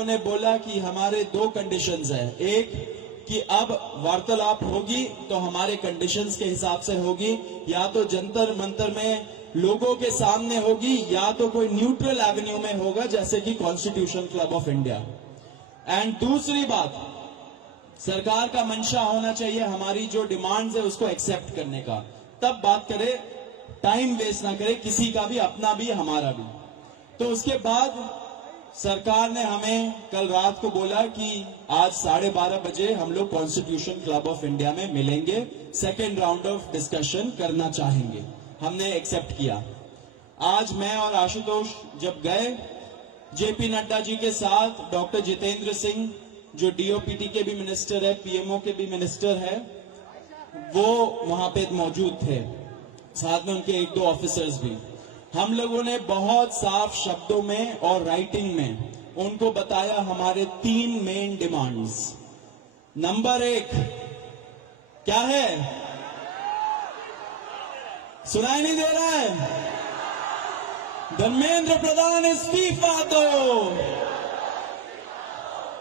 लोगों ने बोला कि हमारे दो कंडीशंस है। एक कि अब वार्तालाप होगी तो हमारे कंडीशंस के हिसाब से होगी, या तो जंतर मंतर में लोगों के सामने होगी, या तो कोई न्यूट्रल एवेन्यू में होगा जैसे कि constitution club of India. And दूसरी बात, सरकार का मंशा होना चाहिए हमारी जो डिमांड्स है उसको एक्सेप्ट करने का, तब बात करे, टाइम वेस्ट ना करे किसी का भी, अपना भी हमारा भी। तो उसके बाद सरकार ने हमें कल रात को बोला कि आज 12:30 बजे हम लोग कॉन्स्टिट्यूशन क्लब ऑफ इंडिया में मिलेंगे, सेकेंड राउंड ऑफ डिस्कशन करना चाहेंगे। हमने एक्सेप्ट किया। आज मैं और आशुतोष जब गए, जेपी नड्डा जी के साथ डॉक्टर जितेंद्र सिंह जो डीओपीटी के भी मिनिस्टर है, पीएमओ के भी मिनिस्टर है, वो वहां पे मौजूद थे, साथ में उनके एक दो ऑफिसर्स भी। हम लोगों ने बहुत साफ शब्दों में और राइटिंग में उनको बताया हमारे 3 मेन डिमांड्स। नंबर 1 क्या है? सुनाई नहीं दे रहा है? धर्मेंद्र प्रधान इस्तीफा दो।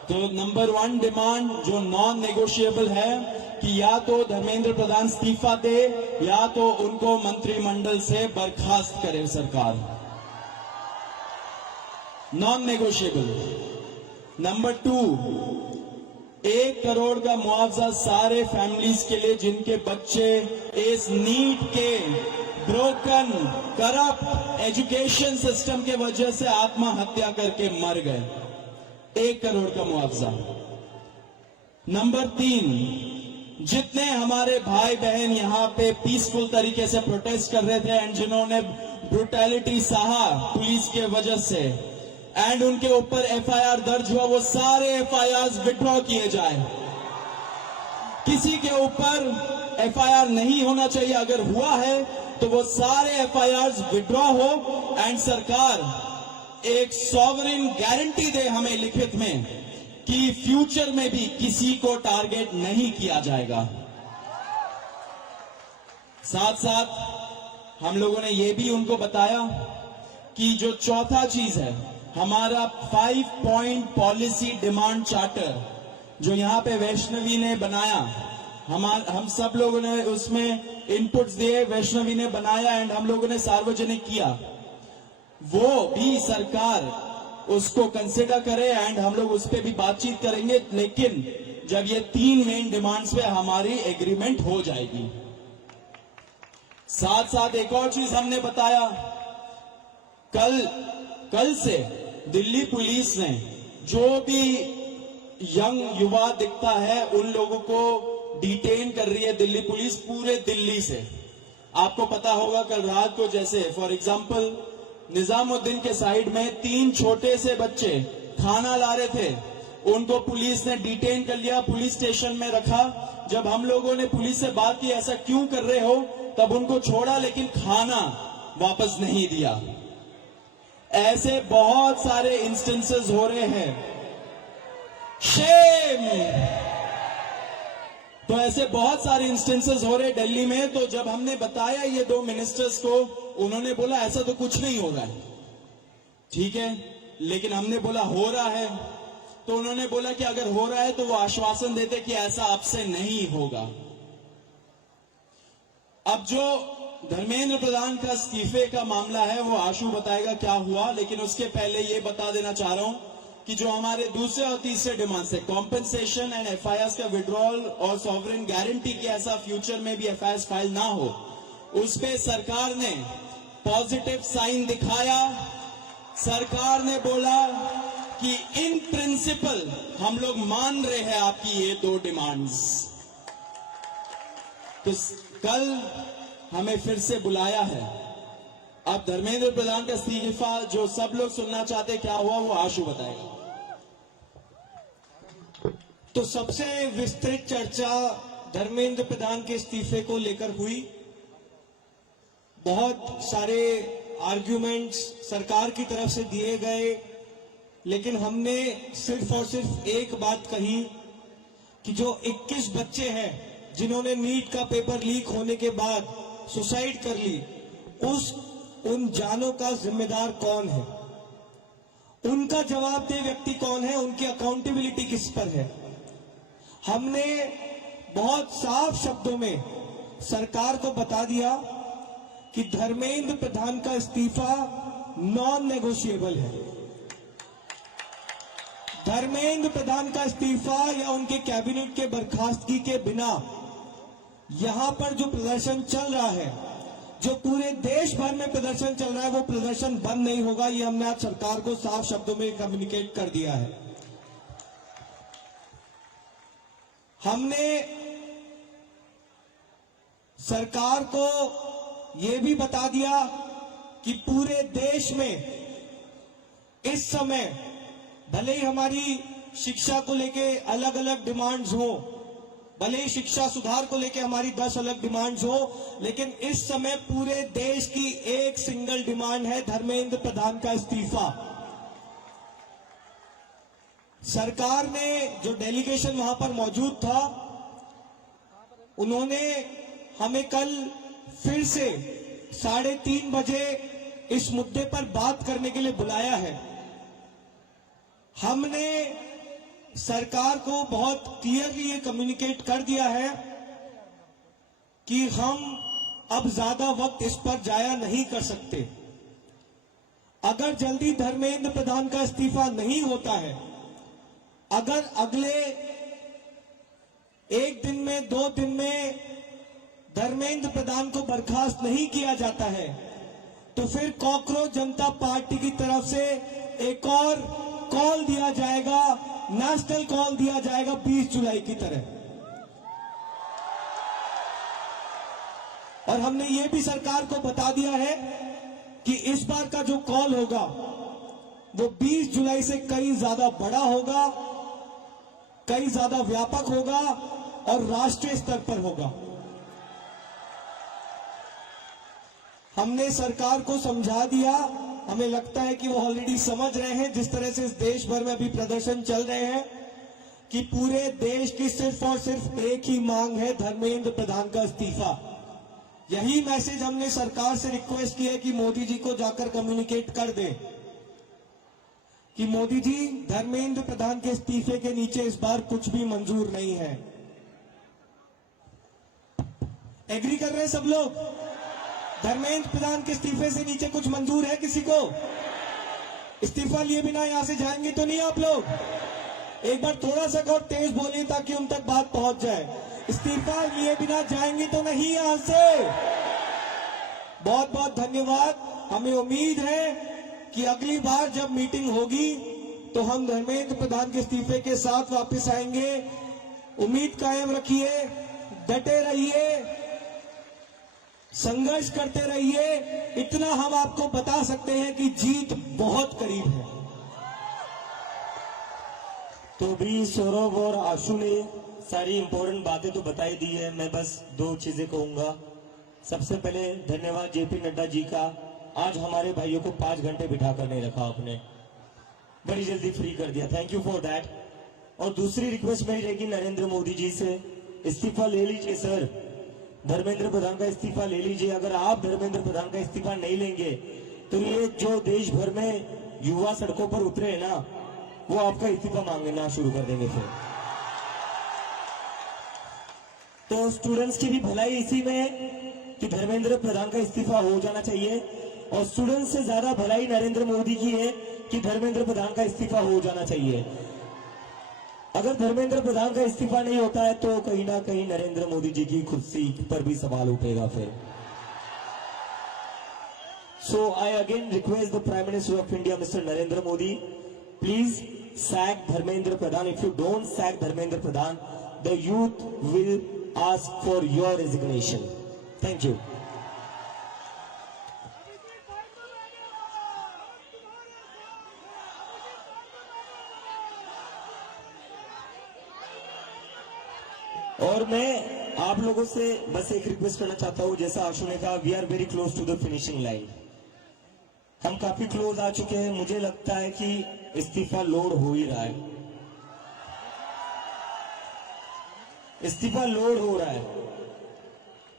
तो नंबर 1 डिमांड जो नॉन नेगोशिएबल है कि या तो धर्मेंद्र प्रधान इस्तीफा दे या तो उनको मंत्रिमंडल से बर्खास्त करे सरकार, नॉन नेगोशिएबल। नंबर 2, 1 करोड़ का मुआवजा सारे फैमिलीज के लिए जिनके बच्चे इस नीट के ब्रोकन करप्ट एजुकेशन सिस्टम के वजह से आत्महत्या करके मर गए, 1 करोड़ का मुआवजा। नंबर 3, जितने हमारे भाई बहन यहाँ पे पीसफुल तरीके से प्रोटेस्ट कर रहे थे एंड जिन्होंने ब्रुटैलिटी सहा पुलिस के वजह से एंड उनके ऊपर एफआईआर दर्ज हुआ, वो सारे एफआईआर विड्रॉ किए जाए। किसी के ऊपर एफआईआर नहीं होना चाहिए, अगर हुआ है तो वो सारे एफआईआर विड्रॉ हो एंड सरकार एक सॉवरेन गारंटी दे हमें लिखित में कि फ्यूचर में भी किसी को टारगेट नहीं किया जाएगा। साथ साथ हम लोगों ने ये भी उनको बताया कि जो चौथा चीज है हमारा 5 पॉइंट पॉलिसी डिमांड चार्टर जो यहां पे वैष्णवी ने बनाया, हम सब लोगों ने उसमें इनपुट्स दिए, वैष्णवी ने बनाया एंड हम लोगों ने सार्वजनिक किया, वो भी सरकार उसको कंसिडर करे एंड हम लोग उस पर भी बातचीत करेंगे, लेकिन जब ये 3 मेन डिमांड्स पे हमारी एग्रीमेंट हो जाएगी। साथ साथ एक और चीज हमने बताया, कल से दिल्ली पुलिस ने जो भी यंग युवा दिखता है उन लोगों को डिटेन कर रही है दिल्ली पुलिस पूरे दिल्ली से। आपको पता होगा कल रात को जैसे फॉर एग्जांपल निजामुद्दीन के साइड में 3 छोटे से बच्चे खाना ला रहे थे, उनको पुलिस ने डिटेन कर लिया, पुलिस स्टेशन में रखा। जब हम लोगों ने पुलिस से बात की ऐसा क्यों कर रहे हो, तब उनको छोड़ा लेकिन खाना वापस नहीं दिया। ऐसे बहुत सारे इंस्टेंसेस हो रहे हैं, शेम। तो ऐसे बहुत सारे इंस्टेंसेस हो रहे दिल्ली में। तो जब हमने बताया ये 2 मिनिस्टर्स को, उन्होंने बोला ऐसा तो कुछ नहीं हो रहा है। ठीक है, लेकिन हमने बोला हो रहा है, तो उन्होंने बोला कि अगर हो रहा है तो वो आश्वासन देते कि ऐसा आपसे नहीं होगा। अब जो धर्मेंद्र प्रधान का इस्तीफे का मामला है वो आशु बताएगा क्या हुआ, लेकिन उसके पहले ये बता देना चाह रहा हूं कि जो हमारे दूसरे और तीसरे डिमांड्स है, कॉम्पेंसेशन एंड एफआईआर का विड्रॉल और सॉवरेन गारंटी की ऐसा फ्यूचर में भी एफआईआर फाइल ना हो, उस पे सरकार ने पॉजिटिव साइन दिखाया। सरकार ने बोला कि इन प्रिंसिपल हम लोग मान रहे हैं आपकी ये 2 डिमांड्स। तो कल हमें फिर से बुलाया है। अब धर्मेंद्र प्रधान का इस्तीफा जो सब लोग सुनना चाहते क्या हुआ वो आशु बताएगा। तो सबसे विस्तृत चर्चा धर्मेंद्र प्रधान के इस्तीफे को लेकर हुई। बहुत सारे आर्ग्यूमेंट्स सरकार की तरफ से दिए गए, लेकिन हमने सिर्फ और सिर्फ एक बात कही कि जो 21 बच्चे हैं जिन्होंने नीट का पेपर लीक होने के बाद सुसाइड कर ली, उन जानों का जिम्मेदार कौन है। उनका जवाबदेह व्यक्ति कौन है, उनकी अकाउंटेबिलिटी किस पर है। हमने बहुत साफ शब्दों में सरकार को बता दिया कि धर्मेंद्र प्रधान का इस्तीफा नॉन नेगोशिएबल है। धर्मेंद्र प्रधान का इस्तीफा या उनके कैबिनेट के बर्खास्तगी के बिना यहां पर जो प्रदर्शन चल रहा है, जो पूरे देश भर में प्रदर्शन चल रहा है, वो प्रदर्शन बंद नहीं होगा। ये हमने आज सरकार को साफ शब्दों में कम्युनिकेट कर दिया है। हमने सरकार को ये भी बता दिया कि पूरे देश में इस समय भले ही हमारी शिक्षा को लेके अलग अलग डिमांड्स हो, भले ही शिक्षा सुधार को लेके हमारी 10 अलग डिमांड्स हो, लेकिन इस समय पूरे देश की एक सिंगल डिमांड है, धर्मेंद्र प्रधान का इस्तीफा। सरकार ने जो डेलीगेशन वहां पर मौजूद था, उन्होंने हमें कल फिर से 3:30 बजे इस मुद्दे पर बात करने के लिए बुलाया है। हमने सरकार को बहुत क्लियरली ये कम्युनिकेट कर दिया है कि हम अब ज्यादा वक्त इस पर जाया नहीं कर सकते। अगर जल्दी धर्मेंद्र प्रधान का इस्तीफा नहीं होता है, अगर अगले 1 दिन में 2 दिन में धर्मेंद्र प्रधान को बर्खास्त नहीं किया जाता है, तो फिर कॉकरोच जनता पार्टी की तरफ से एक और कॉल दिया जाएगा, नेशनल कॉल दिया जाएगा 20 जुलाई की तरह। और हमने ये भी सरकार को बता दिया है कि इस बार का जो कॉल होगा वो 20 जुलाई से कहीं ज्यादा बड़ा होगा, कहीं ज्यादा व्यापक होगा और राष्ट्रीय स्तर पर होगा। हमने सरकार को समझा दिया, हमें लगता है कि वो ऑलरेडी समझ रहे हैं, जिस तरह से इस देश भर में अभी प्रदर्शन चल रहे हैं, कि पूरे देश की सिर्फ और सिर्फ एक ही मांग है, धर्मेंद्र प्रधान का इस्तीफा। यही मैसेज हमने सरकार से रिक्वेस्ट की है कि मोदी जी को जाकर कम्युनिकेट कर दें कि मोदी जी, धर्मेंद्र प्रधान के इस्तीफे के नीचे इस बार कुछ भी मंजूर नहीं है। एग्री कर रहे हैं सब लोग? धर्मेंद्र प्रधान के इस्तीफे से नीचे कुछ मंजूर है किसी को? इस्तीफा लिए बिना यहां से जाएंगे तो नहीं आप लोग? एक बार थोड़ा सा और तेज बोलिए ताकि उन तक बात पहुंच जाए। इस्तीफा लिए बिना जाएंगे तो नहीं यहां से? बहुत बहुत धन्यवाद। हमें उम्मीद है कि अगली बार जब मीटिंग होगी तो हम धर्मेंद्र प्रधान के इस्तीफे के साथ वापस आएंगे। उम्मीद कायम रखिए, डटे रहिए, संघर्ष करते रहिए। इतना हम आपको बता सकते हैं कि जीत बहुत करीब है। तो भी सौरभ और आशु ने सारी इंपॉर्टेंट बातें तो बताई दी है। मैं बस 2 चीजें कहूंगा। सबसे पहले धन्यवाद जेपी नड्डा जी का, आज हमारे भाइयों को 5 घंटे बिठा कर नहीं रखा आपने, बड़ी जल्दी फ्री कर दिया, थैंक यू फॉर दैट। और दूसरी रिक्वेस्ट मेरी रहेगी नरेंद्र मोदी जी से, इस्तीफा ले लीजिए सर, धर्मेंद्र प्रधान का इस्तीफा ले लीजिए। अगर आप धर्मेंद्र प्रधान का इस्तीफा नहीं लेंगे तो ये जो देश भर में युवा सड़कों पर उतरे हैं ना, वो आपका इस्तीफा मांगना शुरू कर देंगे फिर। तो स्टूडेंट्स की भी भलाई इसी में है कि धर्मेंद्र प्रधान का इस्तीफा हो जाना चाहिए, और स्टूडेंट्स से ज्यादा भलाई नरेंद्र मोदी की है कि धर्मेंद्र प्रधान का इस्तीफा हो जाना चाहिए। अगर धर्मेंद्र प्रधान का इस्तीफा नहीं होता है तो कहीं ना कहीं नरेंद्र मोदी जी की कुर्सी पर भी सवाल उठेगा फिर। So I again request the prime minister of India mister Narendra Modi, please sack Dharmendra Pradhan. If you don't sack Dharmendra Pradhan, the youth will ask for your resignation. Thank you. और मैं आप लोगों से बस एक रिक्वेस्ट करना चाहता हूं, जैसा आशु ने कहा, we are very close to the finishing line. हम काफी क्लोज आ चुके हैं। मुझे लगता है कि इस्तीफा लोड हो ही रहा है, इस्तीफा लोड हो रहा है,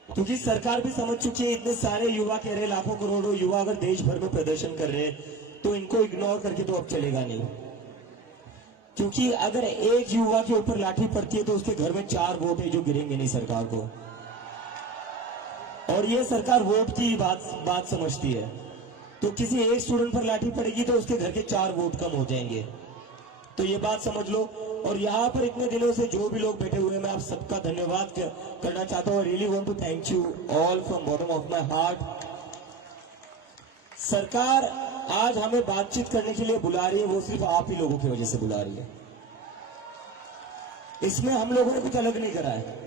क्योंकि सरकार भी समझ चुकी है। इतने सारे युवा कह रहे, लाखों करोड़ों युवा अगर देश भर में प्रदर्शन कर रहे हैं तो इनको इग्नोर करके तो अब चलेगा नहीं, क्योंकि अगर एक युवा के ऊपर लाठी पड़ती है तो उसके घर में 4 वोट है जो गिरेंगे नहीं सरकार को। और ये सरकार वोट की बात समझती है, तो किसी एक स्टूडेंट पर लाठी पड़ेगी तो उसके घर के 4 वोट कम हो जाएंगे। तो ये बात समझ लो। और यहाँ पर इतने दिनों से जो भी लोग बैठे हुए हैं, मैं आप सबका धन्यवाद करना चाहता हूँ। Really want to thank you all from bottom of my heart. सरकार आज हमें बातचीत करने के लिए बुला रही है, वो सिर्फ आप ही लोगों की वजह से बुला रही है। इसमें हम लोगों ने कुछ अलग नहीं करा है,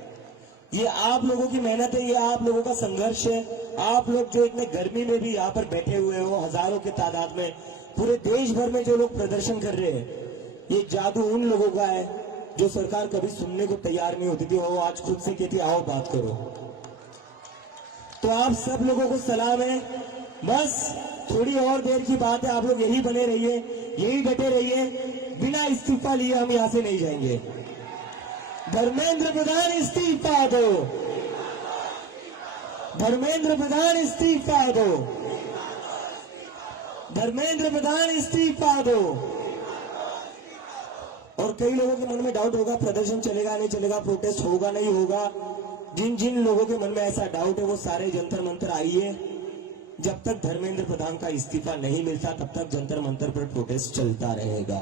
ये आप लोगों की मेहनत है, ये आप लोगों का संघर्ष है। आप लोग जो इतने गर्मी में भी यहाँ पर बैठे हुए हो, हजारों की तादाद में, पूरे देश भर में जो लोग प्रदर्शन कर रहे हैं, ये जादू उन लोगों का है जो सरकार कभी सुनने को तैयार नहीं होती थी, और वो आज खुद से कहती आओ बात करो। तो आप सब लोगों को सलाम है। बस थोड़ी और देर की बात है, आप लोग यही बने रहिए, यही डटे रहिए, बिना इस्तीफा लिए हम यहां से नहीं जाएंगे। धर्मेंद्र प्रधान इस्तीफा दो, धर्मेंद्र प्रधान इस्तीफा दो, धर्मेंद्र प्रधान इस्तीफा दो। और कई लोगों के मन में डाउट होगा, प्रदर्शन चलेगा नहीं चलेगा, प्रोटेस्ट होगा नहीं होगा। जिन जिन लोगों के मन में ऐसा डाउट है वो सारे जंतर मंतर आइए। जब तक धर्मेंद्र प्रधान का इस्तीफा नहीं मिलता तब तक जंतर मंतर पर प्रोटेस्ट चलता रहेगा।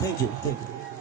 Thank you, thank you.